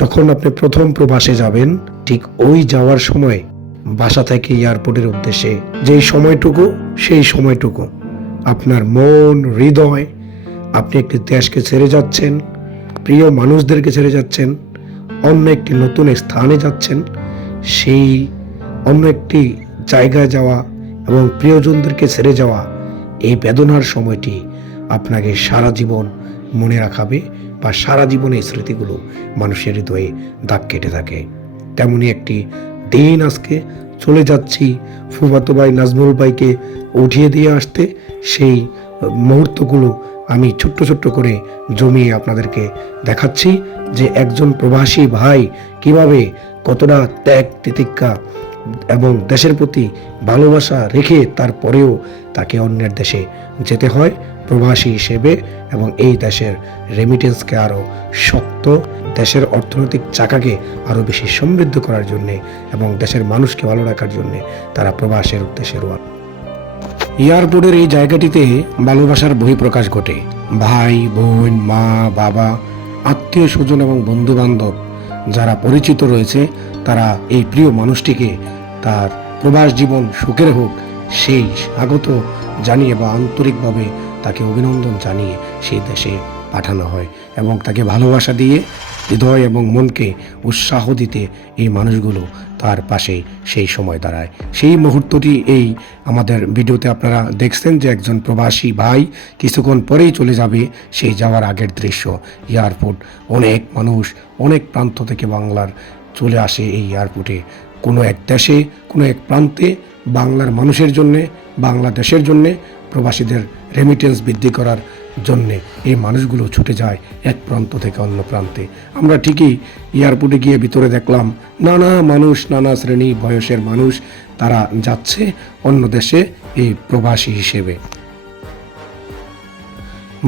যখন আপনি প্রথম প্রবাসে যাবেন, ঠিক ওই যাওয়ার সময় বাসা থেকে এয়ারপোর্টের উদ্দেশ্যে যেই সময়টুকু, সেই সময়টুকু আপনার মন, হৃদয়, আপনি একটি দেশকে ছেড়ে যাচ্ছেন, প্রিয় মানুষদেরকে ছেড়ে যাচ্ছেন, অন্য একটি নতুন স্থানে যাচ্ছেন, সেই অন্য একটি জায়গায় যাওয়া এবং প্রিয়জনদেরকে ছেড়ে যাওয়া, এই বেদনার সময়টি আপনাকে সারা জীবন মনে রাখাবে বা সারা জীবন এই স্মৃতিগুলো মানুষের হৃদয়ে দাগ কেটে থাকে। তেমনি একটি দিন আজকে চলে যাচ্ছি ফুফাতো ভাই নাজমুল ভাইকে উঠিয়ে দিয়ে আসতে। সেই মুহূর্তগুলো আমি ছোট্ট ছোট্ট করে জমিয়ে আপনাদেরকে দেখাচ্ছি যে একজন প্রবাসী ভাই কিভাবে কতটা ত্যাগ তিতিক্ষা এবং দেশের প্রতি ভালোবাসা রেখে তারপরেও তাকে অন্যের দেশে যেতে হয় প্রবাসী হিসেবে, এবং এই দেশের রেমিটেন্সকে আরও শক্ত, দেশের অর্থনৈতিক চাকাকে আরও বেশি সমৃদ্ধ করার জন্যে এবং দেশের মানুষকে ভালো রাখার জন্যে তারা প্রবাসের উদ্দেশ্যে রওনা। এয়ারপোর্টের এই জায়গাটিতে ভালোবাসার বহিঃপ্রকাশ ঘটে। ভাই, বোন, মা, বাবা, আত্মীয় স্বজন এবং বন্ধু বান্ধব যারা পরিচিত রয়েছে, তারা এই প্রিয় মানুষটিকে তার প্রবাস জীবন সুখের হোক সেই স্বাগত জানিয়ে বা আন্তরিকভাবে তাকে অভিনন্দন জানিয়ে সেই দেশে পাঠানো হয় এবং তাকে ভালোবাসা দিয়ে হৃদয় এবং মনকে উৎসাহ দিতে এই মানুষগুলো তার পাশে সেই সময় দাঁড়ায়। সেই মুহূর্তটি এই আমাদের ভিডিওতে আপনারা দেখছেন যে একজন প্রবাসী ভাই কিছুক্ষণ পরেই চলে যাবে। সেই যাওয়ার আগের দৃশ্য, এয়ারপোর্ট, অনেক মানুষ অনেক প্রান্ত থেকে বাংলার চলে আসে এই এয়ারপোর্টে। কোনো এক দেশে, কোনো এক প্রান্তে বাংলার মানুষের জন্যে, বাংলাদেশের জন্যে, প্রবাসীদের রেমিটেন্স বৃদ্ধি করার জন্যে এই মানুষগুলো ছুটে যায় এক প্রান্ত থেকে অন্য প্রান্তে। আমরা ঠিকই এয়ারপোর্টে গিয়ে ভিতরে দেখলাম নানা মানুষ, নানা শ্রেণী বয়সের মানুষ, তারা যাচ্ছে অন্য দেশে এই প্রবাসী হিসেবে।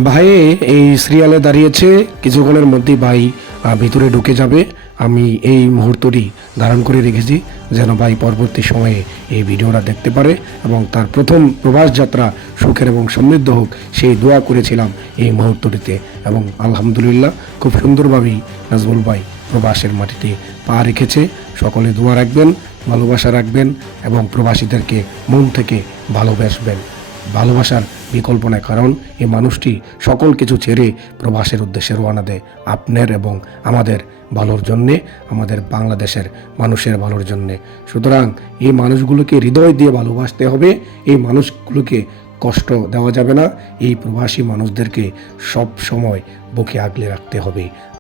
ভাই এই সিরিয়ালে দাঁড়িয়েছে, কিছুক্ষণের মধ্যেই ভাই ভিতরে ঢুকে যাবে। আমি এই মুহূর্তটি ধারণ করে রেখেছি যেন ভাই পরবর্তী সময়ে এই ভিডিওটা দেখতে পারে এবং তার প্রথম প্রবাস যাত্রা সুখের এবং সমৃদ্ধ হোক সেই দোয়া করেছিলাম এই মুহূর্তটিতে। এবং আলহামদুলিল্লাহ খুব সুন্দরভাবেই নাজমুল ভাই প্রবাসের মাটিতে পা রেখেছে। সকলে দোয়া রাখবেন, ভালোবাসা রাখবেন এবং প্রবাসীদেরকে মন থেকে ভালোবাসবেন। ভালোবাসার বিকল্প নয়, কারণ এই মানুষটি সকল কিছু ছেড়ে প্রবাসের উদ্দেশ্যে রওনা দেয় আপনার এবং আমাদের ভালোর জন্যে, আমাদের বাংলাদেশের মানুষের ভালোর জন্যে। সুতরাং এই মানুষগুলোকে হৃদয় দিয়ে ভালোবাসতে হবে, এই মানুষগুলোকে কষ্ট দেওয়া যাবে না, এই প্রবাসী মানুষদেরকে সব সময় বুকে আগলে রাখতে হবে।